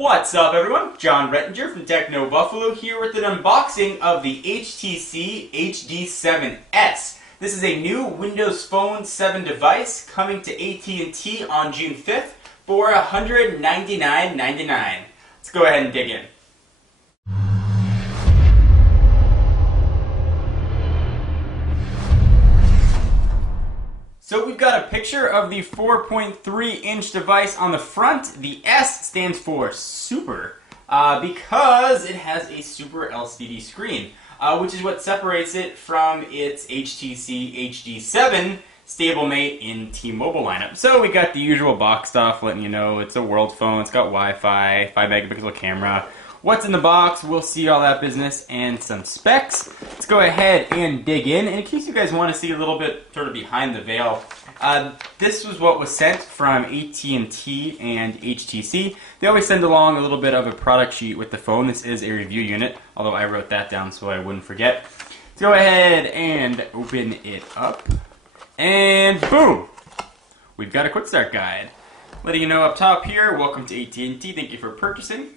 What's up, everyone? John Rettinger from Techno Buffalo here with an unboxing of the HTC HD7S. This is a new Windows Phone 7 device coming to AT&T on June 5th for $199.99. Let's go ahead and dig in. So we've got a picture of the 4.3-inch device on the front. The S stands for Super because it has a Super LCD screen, which is what separates it from its HTC HD7 stablemate in T-Mobile lineup. So we got the usual box stuff letting you know it's a world phone, it's got Wi-Fi, 5-megapixel camera. What's in the box? We'll see all that business and some specs. Let's go ahead and dig in. And in case you guys want to see a little bit sort of behind the veil, this was what was sent from AT&T and HTC. They always send along a little bit of a product sheet with the phone. This is a review unit, although I wrote that down so I wouldn't forget. Let's go ahead and open it up. And boom! We've got a quick start guide. Letting you know up top here, welcome to AT&T, thank you for purchasing.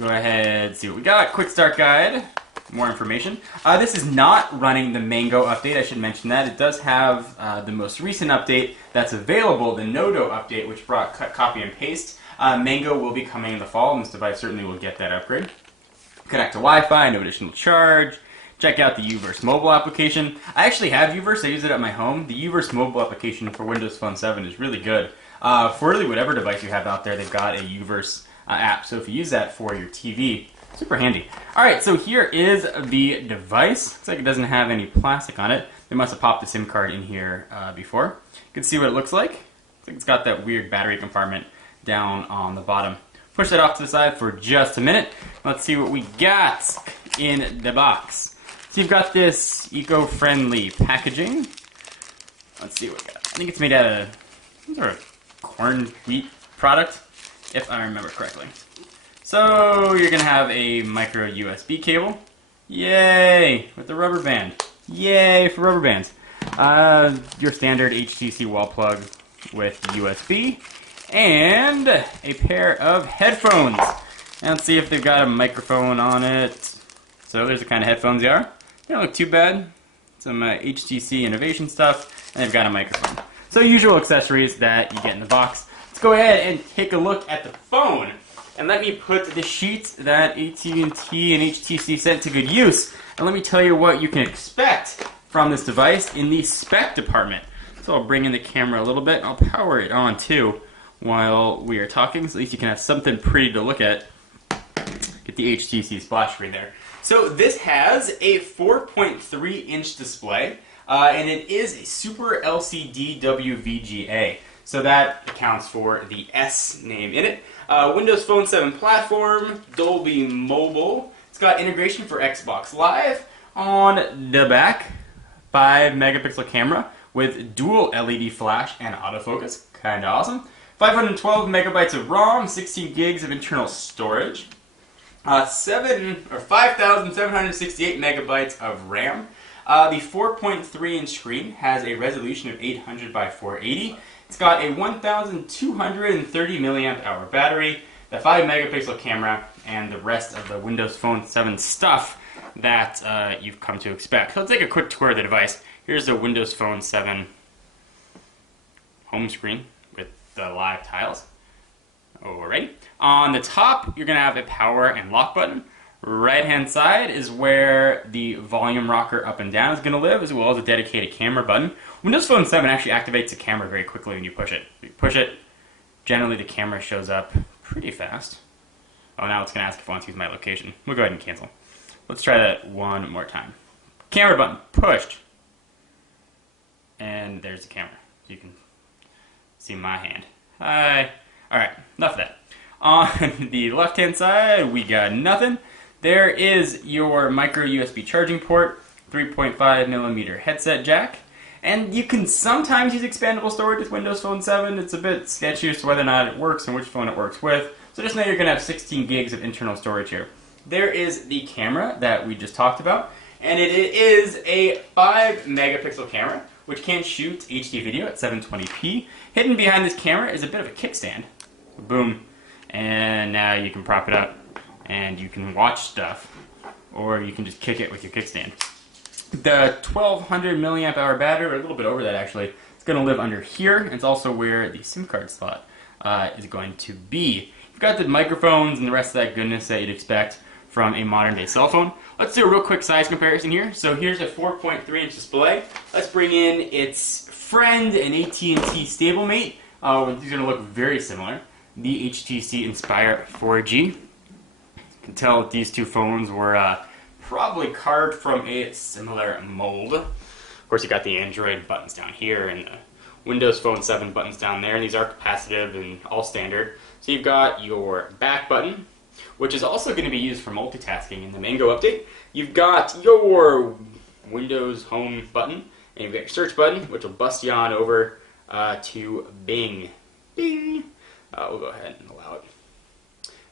Go ahead and see what we got. Quick start guide. More information. This is not running the Mango update. I should mention that. It does have the most recent update that's available, the Nodo update, which brought cut, copy, and paste. Mango will be coming in the fall, and this device certainly will get that upgrade. Connect to Wi-Fi, no additional charge. Check out the Uverse mobile application. I actually have Uverse. I use it at my home. The Uverse mobile application for Windows Phone 7 is really good. For really whatever device you have out there, they've got a Uverse app. So if you use that for your TV, super handy. Alright, so here is the device. Looks like it doesn't have any plastic on it. They must have popped the SIM card in here before. You can see what it looks like. Looks like it's got that weird battery compartment down on the bottom. Push that off to the side for just a minute. Let's see what we got in the box. So you've got this eco-friendly packaging. Let's see what we got. I think it's made out of some sort of corn wheat product, if I remember correctly. So you're going to have a micro USB cable. Yay! With the rubber band. Yay for rubber bands. Your standard HTC wall plug with USB. And a pair of headphones. And let's see if they've got a microphone on it. So there's the kind of headphones they are. They don't look too bad. Some HTC innovation stuff. And they've got a microphone. So usual accessories that you get in the box. Let's go ahead and take a look at the phone. And let me put the sheets that AT&T and HTC sent to good use. And let me tell you what you can expect from this device in the spec department. So I'll bring in the camera a little bit. I'll power it on too while we are talking, so at least you can have something pretty to look at. Get the HTC splash screen there. So this has a 4.3-inch display, and it is a Super LCD WVGA. So that accounts for the S name in it. Windows Phone 7 platform, Dolby Mobile. It's got integration for Xbox Live. On the back, 5-megapixel camera with dual LED flash and autofocus. Kinda awesome. 512 megabytes of ROM, 16 gigs of internal storage. 5,768 megabytes of RAM. The 4.3-inch screen has a resolution of 800 by 480. It's got a 1,230 milliamp hour battery, the 5-megapixel camera, and the rest of the Windows Phone 7 stuff that you've come to expect. So let's take a quick tour of the device. Here's the Windows Phone 7 home screen with the live tiles. Alright. On the top, you're going to have a power and lock button. Right-hand side is where the volume rocker up and down is going to live, as well as a dedicated camera button. Windows Phone 7 actually activates the camera very quickly when you push it. If you push it, generally the camera shows up pretty fast. Oh, now it's going to ask if I want to use my location. We'll go ahead and cancel. Let's try that one more time. Camera button, pushed. And there's the camera. You can see my hand. Hi. Alright, enough of that. On the left-hand side, we got nothing. There is your micro USB charging port, 3.5 millimeter headset jack, and you can sometimes use expandable storage with Windows Phone 7. It's a bit sketchy as to whether or not it works and which phone it works with, so just know you're going to have 16 gigs of internal storage here. There is the camera that we just talked about, and it is a 5-megapixel camera, which can shoot HD video at 720p. Hidden behind this camera is a bit of a kickstand. Boom. and now you can prop it up and you can watch stuff, or you can just kick it with your kickstand. The 1200 milliamp hour battery, or a little bit over that actually, it's going to live under here, and it's also where the SIM card slot is going to be. You've got the microphones and the rest of that goodness that you'd expect from a modern day cell phone. Let's do a real quick size comparison here. So here's a 4.3-inch display. Let's bring in its friend, an AT&T stablemate. These are going to look very similar. The HTC Inspire 4G. You can tell that these two phones were probably carved from a similar mold. Of course, you got the Android buttons down here and the Windows Phone 7 buttons down there, and these are capacitive and all standard. So you've got your back button, which is also going to be used for multitasking in the Mango update. You've got your Windows Home button, and you've got your search button, which will bust you on over to Bing. Bing! We'll go ahead and allow it.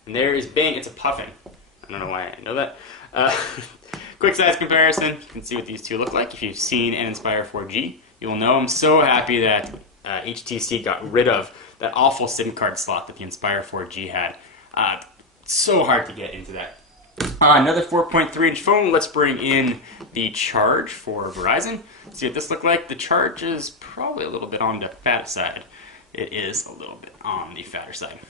And there is Bing. It's a puffin. I don't know why I know that. Quick size comparison. You can see what these two look like. If you've seen an Inspire 4G, you will know I'm so happy that HTC got rid of that awful SIM card slot that the Inspire 4G had. So hard to get into that. Another 4.3-inch phone. Let's bring in the charge for Verizon. See what this looks like. The charge is probably a little bit on the fat side. It is a little bit on the fatter side.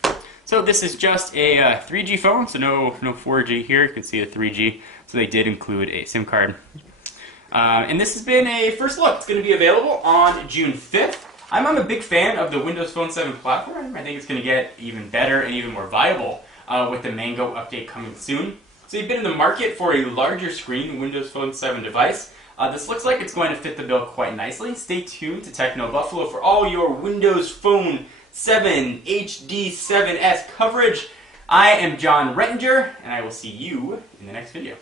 So this is just a 3G phone, so no 4G here. You can see the 3G. So they did include a SIM card. And this has been a first look. It's going to be available on June 5th. I'm a big fan of the Windows Phone 7 platform. I think it's going to get even better and even more viable with the Mango update coming soon. So you've been in the market for a larger screen Windows Phone 7 device. This looks like it's going to fit the bill quite nicely. Stay tuned to Techno Buffalo for all your Windows Phone 7 HD7S coverage. I am John Rettinger, and I will see you in the next video.